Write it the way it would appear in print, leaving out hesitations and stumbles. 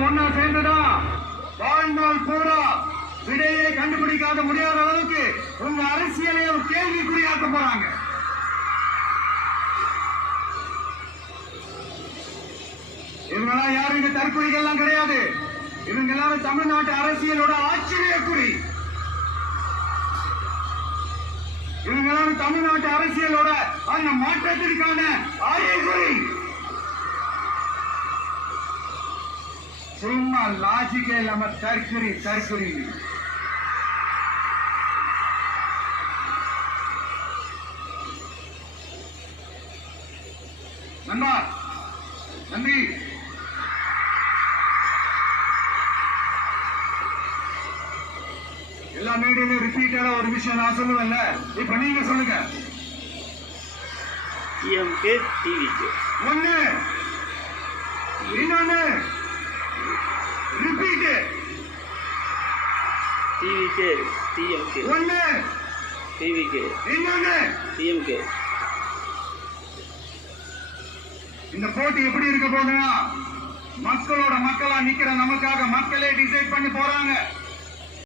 எல்லாம் ஒன்னா சேர்ந்துதான் வாழ்நாள் பூரா விடையை கண்டுபிடிக்காத முடியாத அளவுக்கு உங்க அரசியலையும் கேள்விக்குறியாக்க போறாங்க. இவங்கெல்லாம் யாரும் இங்க தற்கொலைகள்லாம் கிடையாது. இவங்க எல்லாரும் தமிழ்நாட்டு அரசியலோட ஆச்சரியக்குறி. இவங்க எல்லாரும் தமிழ்நாட்டு அரசியலோட அந்த மாற்றத்திற்கான அறிகுறி. சும்மா லாஜிக்கே இல்லாம தற்கொலை தற்கொலை. நண்பா நன்றி. எல்லா மீடியிலும் ரிப்பீட்டடா ஒரு விஷயம் நான் சொல்லுவேன்ல, இப்ப நீங்க சொல்லுங்க. டிஎம்கே டிவிகே ஒண்ணு, இன்னொன்னு ரிப்பீட். டிவிகே டிஎம்கே ஒண்ணு, டிவிகே இன்னொன்னு டிஎம்கே. இந்த போட்டி எப்படி இருக்க போகுதுன்னா மக்களோட மக்களா நிக்கிற நமக்காக மக்களே டிசைட் பண்ணி போறாங்க.